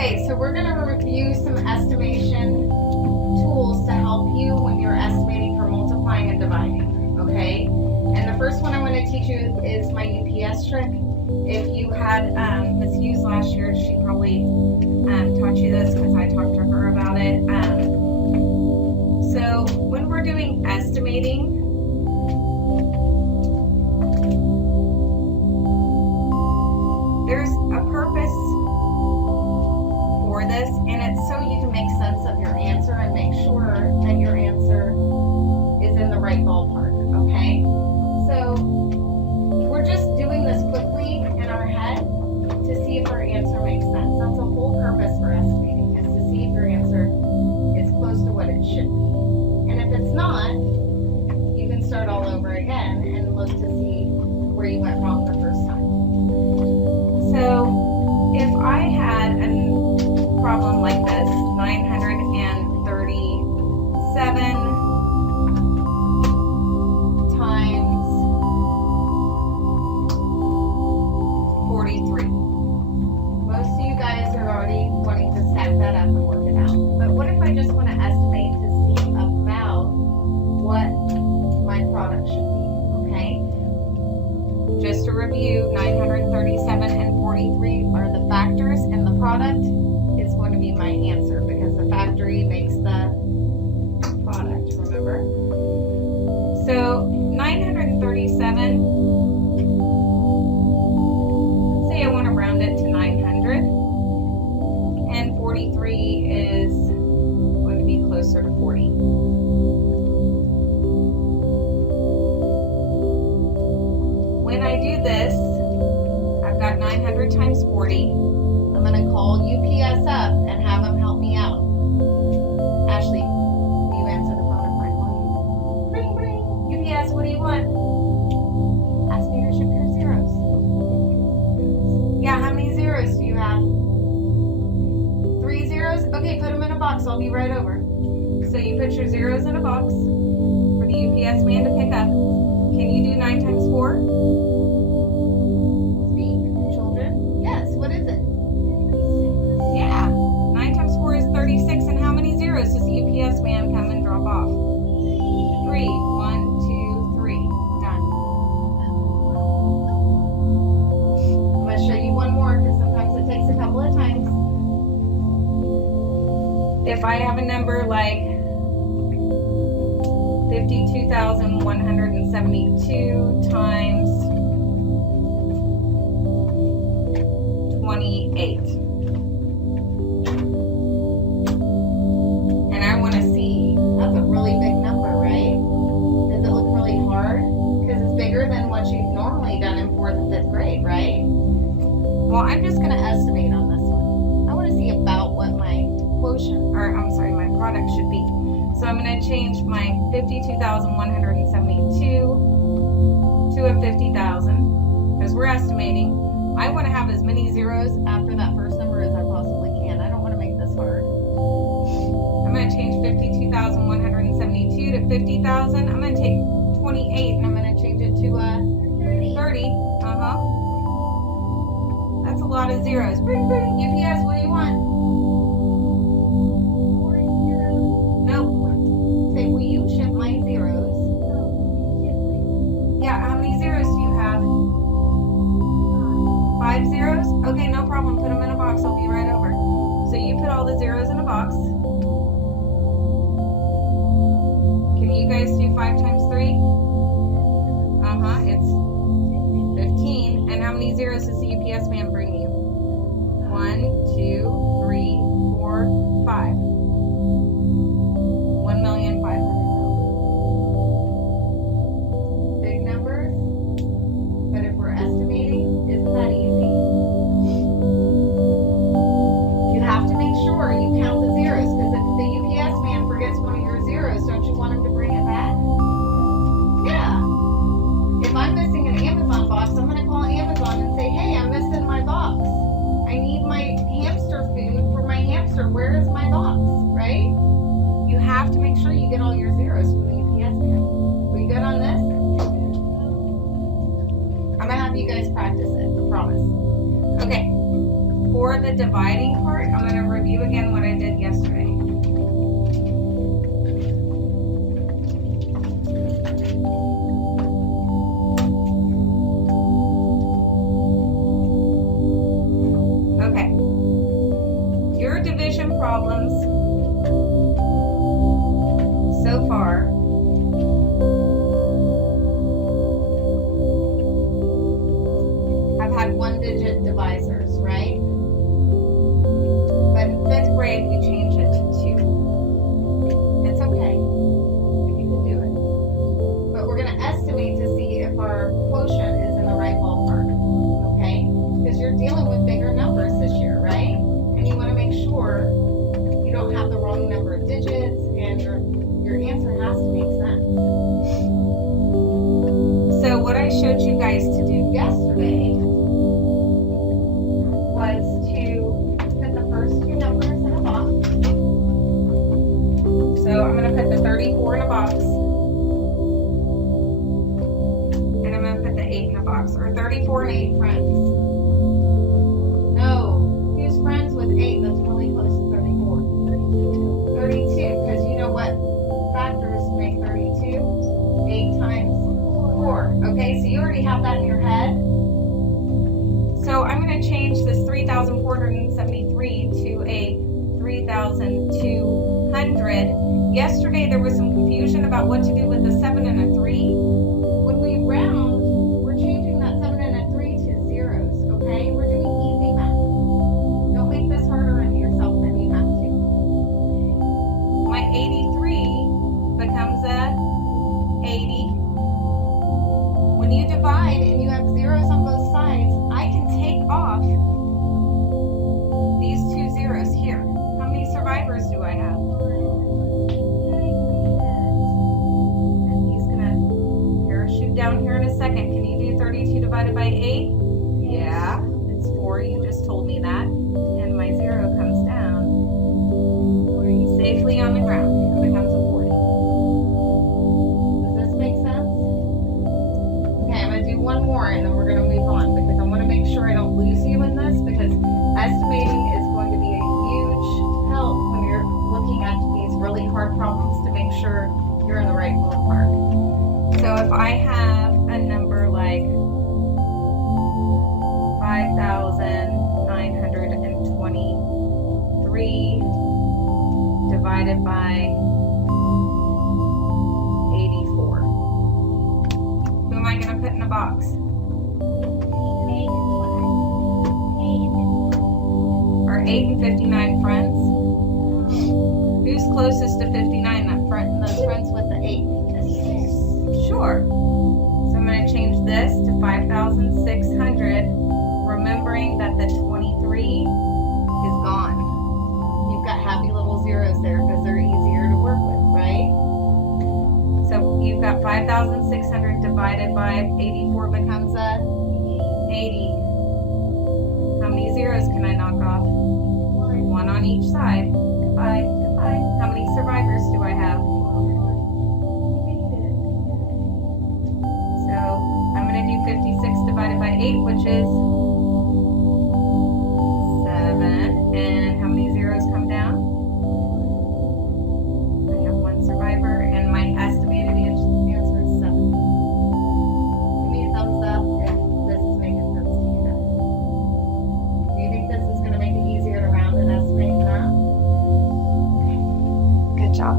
Okay, so we're going to review some estimation tools to help you when you're estimating for multiplying and dividing, okay? And the first one I want to teach you is my UPS trick. If you had Miss Hughes last year, she probably taught you this because I talked to her about it. So when we're doing estimating, there's a purpose for this, and it's so you can make sense of your answer and make sure that your answer is in the right ballpark, okay? So we're just doing this quickly in our head to see if our answer makes sense. That's the whole purpose for estimating, is to see if your answer is close to what it should be. And if it's not, you can start all over again and look to see where you went wrong the first time. So if I had a problem like this, 937 times 43. Most of you guys are already wanting to stack that up and work it out. But what if I just want to estimate to see about what my product should be, okay? Just to review, 937 and 43 are the factors, and the product is going to be my answer because the factory makes the product, remember? So 937, let's say I want to round it to 900, and 43 is going to be closer to 40. When I do this, I've got 900 times 40. I'm going to call UPS up and have them help me out. Ashley, will you answer the phone if I call you? Ring, ring. UPS, what do you want? Ask me to ship your zeros. Yeah, how many zeros do you have? 3 zeros? Okay, put them in a box. I'll be right over. So you put your zeros in a box for the UPS man to pick up. Can you do 9 times 4? Speak, children. Yes, what is it? Yeah, 9 times 4 is 36. And how many zeros does the UPS man come and drop off? 3. 1, 2, 3. Done. I'm going to show you one more because sometimes it takes a couple of times. If I have a number like 52,172 times 28. And I want to see, that's a really big number, right? Does it look really hard? Because it's bigger than what you've normally done in 4th and 5th grade, right? Well, I'm just going to estimate on this one. I want to see about what my quotient, or I'm sorry, my product should be. So I'm going to change my 52,172 to a 50,000 because we're estimating. I want to have as many zeros after that first number as I possibly can. I don't want to make this hard. I'm going to change 52,172 to 50,000. I'm going to take 28 and I'm going to change it to 30. That's a lot of zeros. Bring, bring. UPS, what do you want? Will you ship my zeros? Yeah, how many zeros do you have? 5 zeros? Okay, no problem. Put them in a box. I'll be right over. So you put all the zeros in a box. Can you guys do 5 times 3? It's 15. And how many zeros does the UPS man bring you? 1, 2, 3, 4, 5. 1,500,000. Big numbers, but if we're estimating, isn't that easy? You have to make sure you count the zeros, because if the UPS man forgets one of your zeros, don't you want him to bring it back? Yeah. If I'm missing an Amazon box, I'm going to call Amazon and say, hey, I'm missing my box. I need my hamster food for my hamster. Where is my box? Right? You have to make sure you get all your zeros from the UPS man. We good on this? I'm going to have you guys practice it, I promise. Okay. For the dividing part, I'm going to review again what I did yesterday. Okay. Your division problems so far have had one-digit divisors, right? But in 5th grade, we changed it to 2. It's okay. You can do it. But we're going to estimate to see if our quotient is in the right ballpark, okay? Because you're dealing with bigger numbers this year, right? And you want to make sure you don't have the wrong number of digits, and your answer has to make sense. So what I showed you guys to do yesterday was to put the first 2 numbers in a box. So I'm going to put the 34 in a box. And I'm going to put the 8 in a box. Or 34 and 8 friends. No. Who's friends with 8 that's really close to 34? 32. Because you know what factors make 32? 8 times 4. Okay, so you already have that in your head. So I'm going to change this 3,473 to a 3,200. Yesterday there was some confusion about what to do with the 7 and a 3. When we round, we're changing that 7 and a 3 to zeros, okay? We're doing easy math. Don't make this harder on yourself than you have to. My 83 becomes a 80. When you divide and you have zeros on both sides, I can take off these 2 zeros here. How many survivors do I have? And he's going to parachute down here in a second. Can you do 32 divided by 8? Yeah, it's 4. You just told me that. And my 0 comes down safely on the ground. It becomes a 40. Does this make sense? Okay, I'm going to do one more and then we're going to move on because I want to make sure I don't lose you in this, because estimating is going to be a huge help when you're looking at these really hard problems to make sure you're in the right ballpark. So if I have a number like 5,923 divided by 84. Who am I going to put in a box? Are 8 and 59 friends? Who's closest to 59? Those friends with the 8. Sure. So I'm going to change this to 5,600, remembering that the 23 is gone. You've got happy little zeros there because they're easier to work with, right? So you've got 5,600 divided by 84 becomes a 80. How many zeros can I knock off? 1 on each side. Goodbye. Goodbye. How many survivors do I have? So I'm going to do 56 divided by 8, which is 7. And how many zeros come down? I have 1 survivor, and my estimated answer is 7. Give me a thumbs up if this is making sense to you guys. Do you think this is going to make it easier to round and estimate that? Good job.